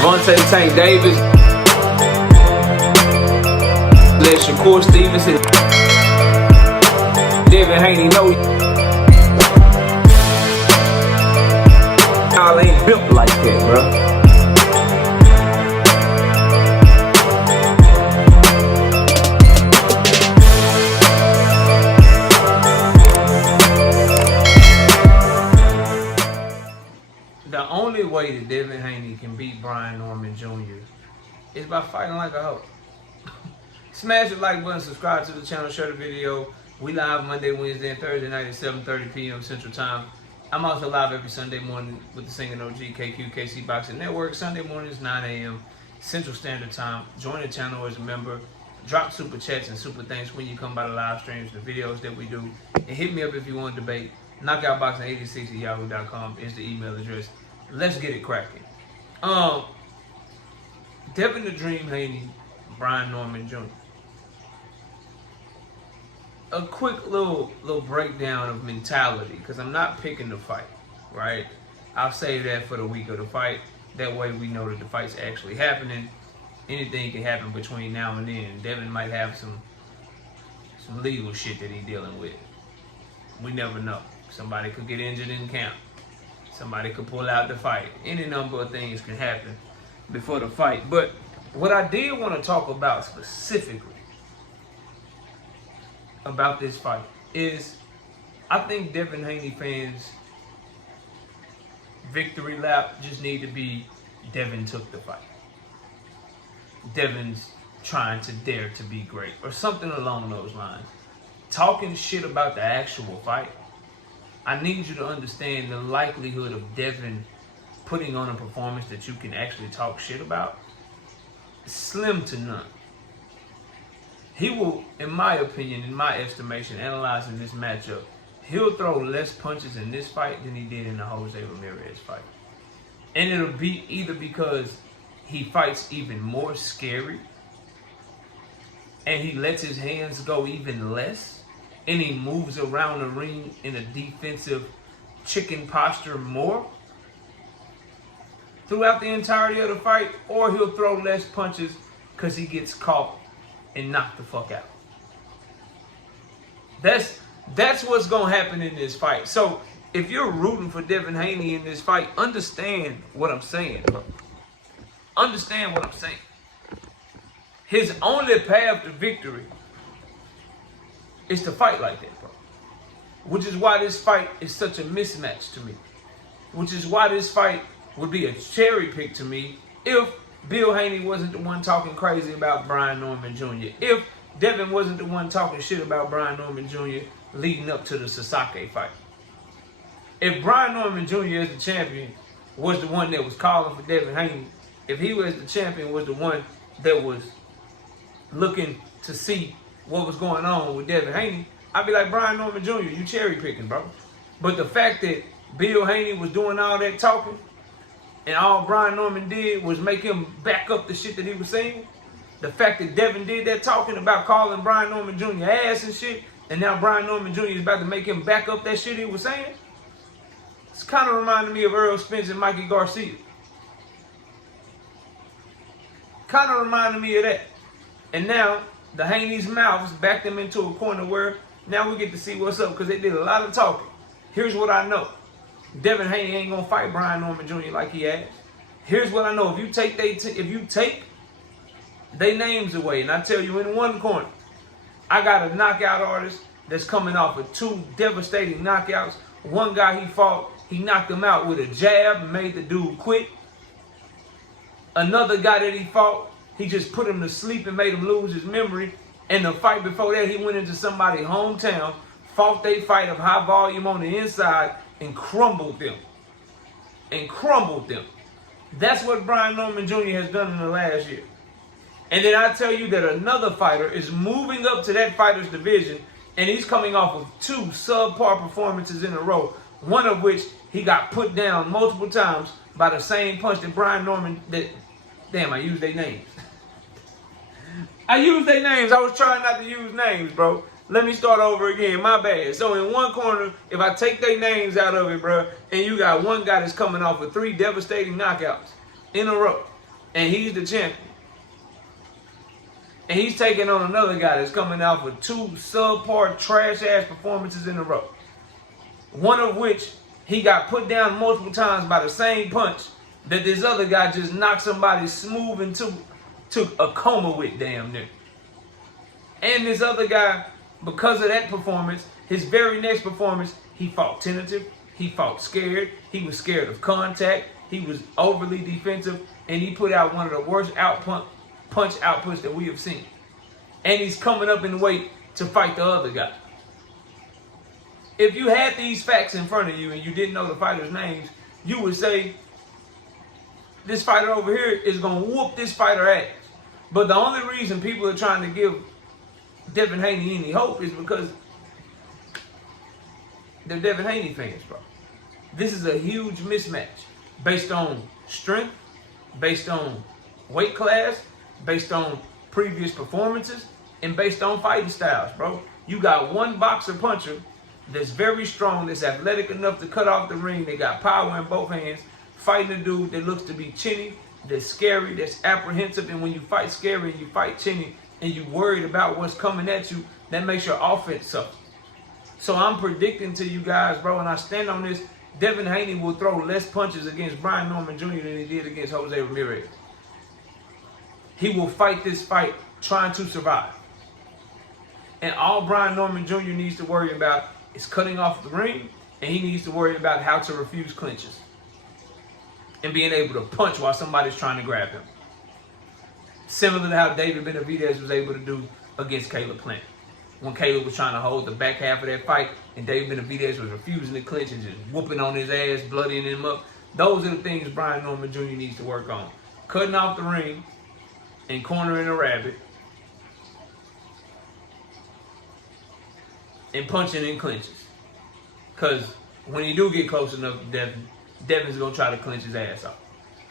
Devontae Tank Davis. Let Shakur Stevenson. Devin Haney know y'all ain't built like that, bro. The only way that Devin Haney can beat Brian Norman Jr. is by fighting like a hoe. Smash the like button, subscribe to the channel, share the video. We live Monday, Wednesday, and Thursday night at 7:30 p.m. Central Time. I'm also live every Sunday morning with the Singing OG KC Boxing Network. Sunday mornings, 9 a.m. Central Standard Time. Join the channel as a member. Drop super chats and super thanks when you come by the live streams, the videos that we do. And hit me up if you want to debate. Knockoutboxing86@yahoo.com is the email address. Let's get it cracking. Devin the Dream Haney, Brian Norman Jr. A quick little breakdown of mentality, because I'm not picking the fight, right? I'll save that for the week of the fight. That way we know that the fight's actually happening. Anything can happen between now and then. Devin might have some legal shit that he's dealing with. We never know. Somebody could get injured in camp. Somebody could pull out the fight. Any number of things can happen before the fight. But what I did want to talk about specifically about this fight is I think Devin Haney fans' victory lap just need to be Devin took the fight. Devin's trying to dare to be great or something along those lines. Talking shit about the actual fight, I need you to understand the likelihood of Devin putting on a performance that you can actually talk shit about is slim to none. He will, in my opinion, in my estimation, analyzing this matchup, he'll throw less punches in this fight than he did in the Jose Ramirez fight. And it'll be either because he fights even more scary and he lets his hands go even less and he moves around the ring in a defensive chicken posture more throughout the entirety of the fight, or he'll throw less punches because he gets caught and knocked the fuck out. That's what's gonna happen in this fight. So if you're rooting for Devin Haney in this fight, understand what I'm saying, bro. Understand what I'm saying. His only path to victory is to fight like that, bro. Which is why this fight is such a mismatch to me. Which is why this fight would be a cherry pick to me if Bill Haney wasn't the one talking crazy about Brian Norman Jr. If Devin wasn't the one talking shit about Brian Norman Jr. leading up to the Sasaki fight. If Brian Norman Jr. as the champion was the one that was calling for Devin Haney, if he was the champion was the one that was looking to see what was going on with Devin Haney, I'd be like, Brian Norman Jr., you cherry picking, bro. But the fact that Bill Haney was doing all that talking and all Brian Norman did was make him back up the shit that he was saying, the fact that Devin did that talking about calling Brian Norman Jr. ass and shit, and now Brian Norman Jr. is about to make him back up that shit he was saying, it's kind of reminding me of Earl Spence and Mikey Garcia. Kind of reminded me of that. And now the Haney's mouths backed them into a corner where now we get to see what's up because they did a lot of talking. Here's what I know. Devin Haney ain't gonna fight Brian Norman Jr. like he asked. Here's what I know. If you take they names away, and I tell you in one corner, I got a knockout artist that's coming off of 2 devastating knockouts. One guy he fought, he knocked him out with a jab and made the dude quit. Another guy that he fought, he just put him to sleep and made him lose his memory. And the fight before that, he went into somebody's hometown, fought their fight of high volume on the inside, and crumbled them. That's what Brian Norman Jr. has done in the last year. And then I tell you that another fighter is moving up to that fighter's division, and he's coming off of 2 subpar performances in a row, one of which he got put down multiple times by the same punch that Brian Norman, damn, I used their names. I was trying not to use names, bro. Let me start over again. My bad. So in one corner, if I take their names out of it, bro, and you got one guy that's coming off of 3 devastating knockouts in a row, and he's the champion. And he's taking on another guy that's coming out for 2 subpar trash-ass performances in a row. One of which he got put down multiple times by the same punch that this other guy just knocked somebody smooth into a coma with, damn near. And this other guy, because of that performance, his very next performance, he fought tentative, he fought scared, he was scared of contact, he was overly defensive, and he put out one of the worst punch outputs that we have seen. And he's coming up in weight to fight the other guy. If you had these facts in front of you and you didn't know the fighters' names, you would say, this fighter over here is going to whoop this fighter ass. But the only reason people are trying to give Devin Haney any hope is because they're Devin Haney fans, bro. This is a huge mismatch based on strength, based on weight class, based on previous performances, and based on fighting styles, bro. You got one boxer puncher that's very strong, that's athletic enough to cut off the ring, they got power in both hands, fighting a dude that looks to be chinny, that's scary, that's apprehensive, and when you fight scary and you fight chinny and you worried about what's coming at you, that makes your offense suffer. So I'm predicting to you guys, bro, and I stand on this, Devin Haney will throw less punches against Brian Norman Jr. than he did against Jose Ramirez. He will fight this fight trying to survive. And all Brian Norman Jr. needs to worry about is cutting off the ring, and he needs to worry about how to refuse clinches and being able to punch while somebody's trying to grab him. Similar to how David Benavidez was able to do against Caleb Plant. When Caleb was trying to hold the back half of that fight and David Benavidez was refusing to clinch and just whooping on his ass, bloodying him up. Those are the things Brian Norman Jr. needs to work on. Cutting off the ring and cornering a rabbit and punching in clinches. Because when he do get close enough to Devin, Devin's going to try to clinch his ass off.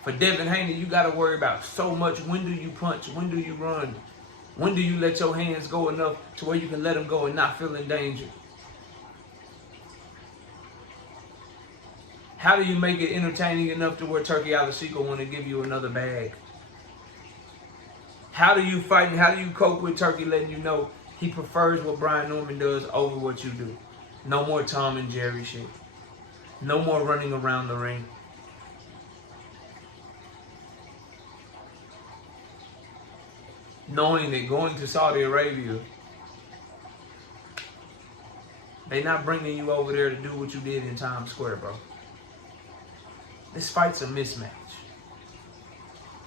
For Devin Haney, you got to worry about so much. When do you punch? When do you run? When do you let your hands go enough to where you can let them go and not feel in danger? How do you make it entertaining enough to where Turkey Alasiko want to give you another bag? How do you fight and how do you cope with Turkey letting you know he prefers what Brian Norman does over what you do? No more Tom and Jerry shit. No more running around the ring. Knowing that going to Saudi Arabia, they not bringing you over there to do what you did in Times Square, bro. This fight's a mismatch.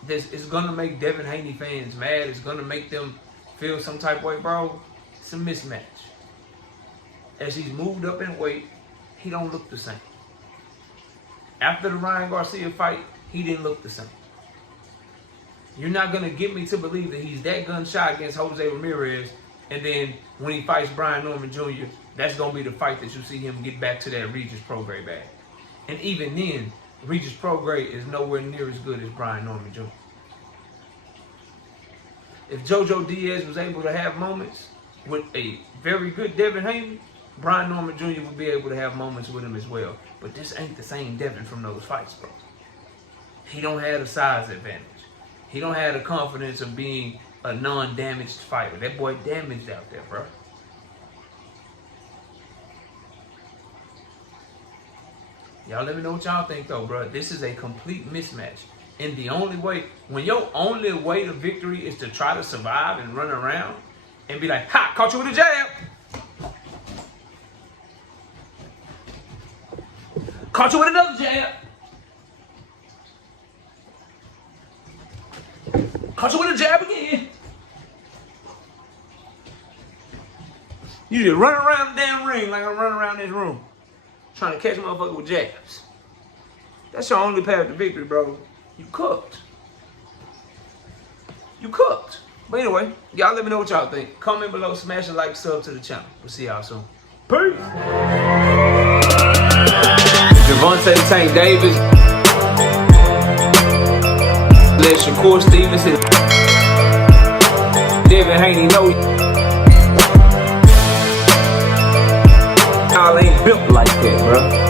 This is going to make Devin Haney fans mad. It's going to make them feel some type of way, bro. It's a mismatch. As he's moved up in weight, he don't look the same. After the Ryan Garcia fight, he didn't look the same. You're not going to get me to believe that he's that gun-shy against Jose Ramirez, and then when he fights Brian Norman Jr., that's going to be the fight that you see him get back to that Regis Prograis bag. And even then, Regis Prograis is nowhere near as good as Brian Norman Jr. If JoJo Diaz was able to have moments with a very good Devin Haney, Brian Norman Jr. would be able to have moments with him as well. But this ain't the same Devin from those fights, bro. He don't have a size advantage. He don't have the confidence of being a non-damaged fighter. That boy damaged out there, bro. Y'all let me know what y'all think, though, bro. This is a complete mismatch. And the only way, when your only way to victory is to try to survive and run around and be like, ha, caught you with a jab. Caught you with another jab. Caught you with a jab again. You just run around the damn ring like I'm running around this room. Trying to catch a motherfucker with jabs. That's your only path to victory, bro. You cooked. You cooked. But anyway, y'all let me know what y'all think. Comment below, smash a like, sub to the channel. We'll see y'all soon. Peace. Gervonta the Tank Davis. Let Shakur Stevenson. Devin Haney know y'all ain't built like that, bro.